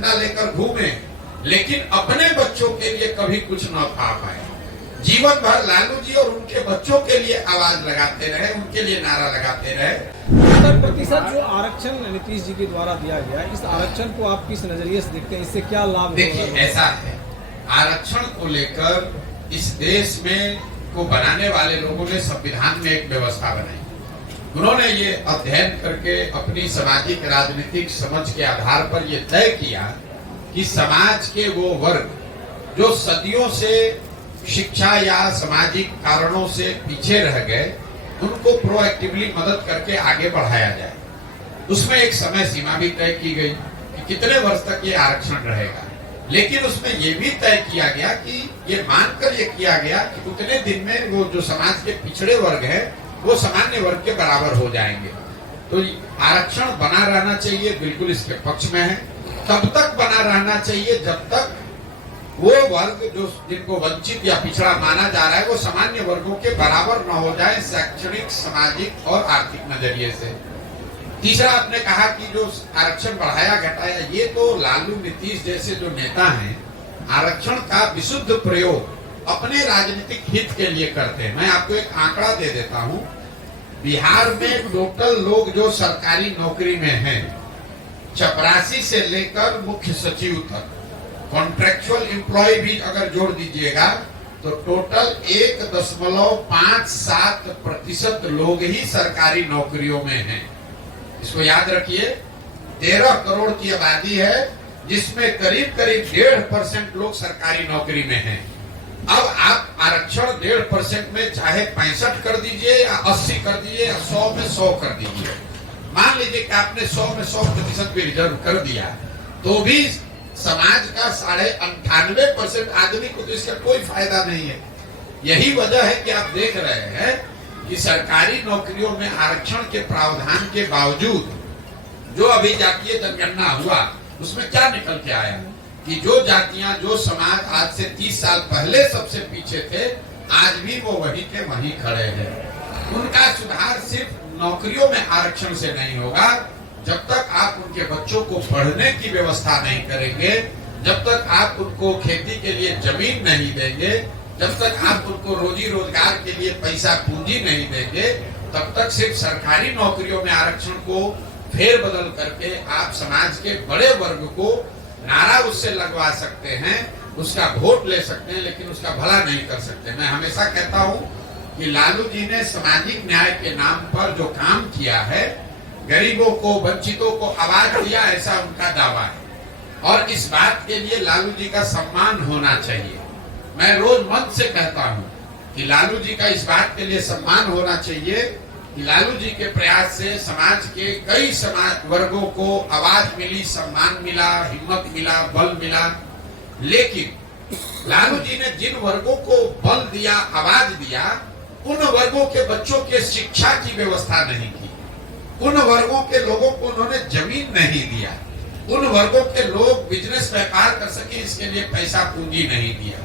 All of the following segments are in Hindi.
झंडा लेकर घूमे, लेकिन अपने बच्चों के लिए कभी कुछ न खा पाए। जीवन भर लालू जी और उनके बच्चों के लिए आवाज लगाते रहे, उनके लिए नारा लगाते रहे। 70% जो आरक्षण नीतीश जी के द्वारा दिया गया, इस आरक्षण को आप किस नजरिए से देखते हैं? इससे क्या लाभ? देखिए, ऐसा है, आरक्षण को लेकर इस देश में को बनाने वाले लोगों ने संविधान में एक व्यवस्था बनाई। उन्होंने ये अध्ययन करके अपनी सामाजिक राजनीतिक समझ के आधार पर ये तय किया कि समाज के वो वर्ग जो सदियों से शिक्षा या सामाजिक कारणों से पीछे रह गए, उनको प्रोएक्टिवली मदद करके आगे बढ़ाया जाए। उसमें एक समय सीमा भी तय की गई कि कितने वर्ष तक ये आरक्षण रहेगा, लेकिन उसमें ये भी तय किया गया कि ये मानकर ये किया गया कि उतने दिन में वो जो समाज के पिछड़े वर्ग है वो सामान्य वर्ग के बराबर हो जाएंगे। तो आरक्षण बना रहना चाहिए, बिल्कुल इसके पक्ष में है। तब तक बना रहना चाहिए जब तक वो वर्ग जो जिनको वंचित या पिछड़ा माना जा रहा है वो सामान्य वर्गों के बराबर न हो जाए, शैक्षणिक, सामाजिक और आर्थिक नजरिए से। तीसरा, आपने कहा कि जो आरक्षण बढ़ाया घटाया, ये तो लालू नीतीश जैसे जो नेता हैं आरक्षण का विशुद्ध प्रयोग अपने राजनीतिक हित के लिए करते हैं। मैं आपको एक आंकड़ा दे देता हूं। बिहार में टोटल लोग जो सरकारी नौकरी में हैं, चपरासी से लेकर मुख्य सचिव तक, कॉन्ट्रेक्चुअल एम्प्लॉय भी अगर जोड़ दीजिएगा तो टोटल 1.57% लोग ही सरकारी नौकरियों में हैं। इसको याद रखिए, 13 करोड़ की आबादी है जिसमें करीब करीब 1.5% लोग सरकारी नौकरी में हैं। अब आप आरक्षण 1.5% में चाहे 65 कर दीजिए या 80 कर दीजिए या 100 में 100 कर दीजिए, मान लीजिए कि आपने 100 में 100% भी रिजर्व कर दिया, तो भी समाज का 98.5% आदमी को तो इसका कोई फायदा नहीं है। यही वजह है कि आप देख रहे हैं कि सरकारी नौकरियों में आरक्षण के प्रावधान के बावजूद जो अभी जातीय जनगणना हुआ उसमें क्या निकल के आया कि जो जातियां, जो समाज आज से 30 साल पहले सबसे पीछे थे, आज भी वो वहीं के वहीं खड़े हैं। उनका सुधार सिर्फ नौकरियों में आरक्षण से नहीं होगा। जब तक आप उनके बच्चों को पढ़ने की व्यवस्था नहीं करेंगे, जब तक आप उनको खेती के लिए जमीन नहीं देंगे, जब तक आप उनको रोजी रोजगार के लिए पैसा पूंजी नहीं देंगे, तब तक सिर्फ सरकारी नौकरियों में आरक्षण को फेर बदल करके आप समाज के बड़े वर्ग को नारा उससे लगवा सकते हैं, उसका वोट ले सकते हैं, लेकिन उसका भला नहीं कर सकते। मैं हमेशा कहता हूं कि लालू जी ने सामाजिक न्याय के नाम पर जो काम किया है, गरीबों को, वंचितों को आवाज दिया, ऐसा उनका दावा है और इस बात के लिए लालू जी का सम्मान होना चाहिए। मैं रोज मन से कहता हूं कि लालू जी का इस बात के लिए सम्मान होना चाहिए कि लालू जी के प्रयास से समाज के कई समाज वर्गों को आवाज मिली, सम्मान मिला, हिम्मत मिला, बल मिला। लेकिन लालू जी ने जिन वर्गों को बल दिया, आवाज दिया, उन वर्गों के बच्चों के शिक्षा की व्यवस्था नहीं की, उन वर्गों के लोगों को उन्होंने जमीन नहीं दिया, उन वर्गों के लोग बिजनेस व्यापार कर सके इसके लिए पैसा पूंजी नहीं दिया।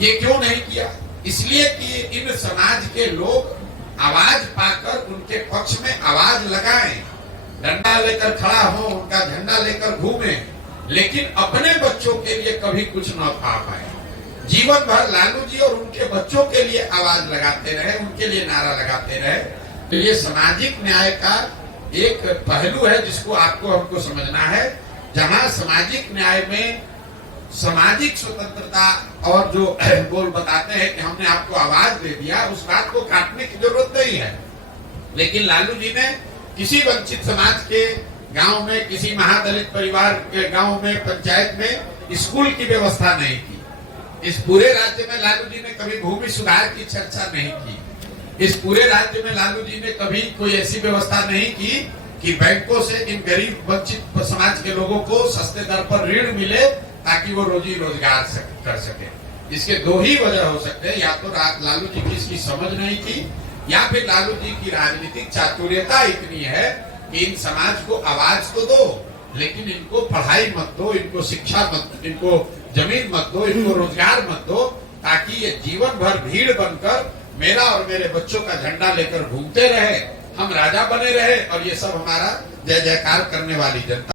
ये क्यों नहीं किया? इसलिए कि इन समाज के लोग आवाज पाकर उनके पक्ष में आवाज लगाएं, डंडा लेकर खड़ा हो, उनका झंडा लेकर घूमे, लेकिन अपने बच्चों के लिए कभी कुछ न खा पाए। जीवन भर लालू जी और उनके बच्चों के लिए आवाज लगाते रहे, उनके लिए नारा लगाते रहे। तो ये सामाजिक न्याय का एक पहलू है जिसको आपको हमको समझना है। जहां सामाजिक न्याय में सामाजिक स्वतंत्रता और जो बोल बताते हैं कि हमने आपको आवाज दे दिया, उस बात को काटने की जरूरत नहीं है। लेकिन लालू जी ने किसी वंचित समाज के गांव में, किसी महादलित परिवार के गांव में, पंचायत में स्कूल की व्यवस्था नहीं की। इस पूरे राज्य में लालू जी ने कभी भूमि सुधार की चर्चा नहीं की। इस पूरे राज्य में लालू जी ने कभी कोई ऐसी व्यवस्था नहीं की कि बैंकों से इन गरीब वंचित समाज के लोगों को सस्ते दर पर ऋण मिले ताकि वो रोजी रोजगार कर सके। इसके दो ही वजह हो सकते हैं, या तो लालू जी की इसकी समझ नहीं थी, या फिर लालू जी की राजनीतिक चातुर्यता इतनी है कि इन समाज को आवाज तो दो, लेकिन इनको पढ़ाई मत दो, इनको शिक्षा मत, इनको जमीन मत दो, इनको रोजगार मत दो, ताकि ये जीवन भर भीड़ बनकर मेरा और मेरे बच्चों का झंडा लेकर घूमते रहे, हम राजा बने रहे और ये सब हमारा जय जयकार करने वाली जनता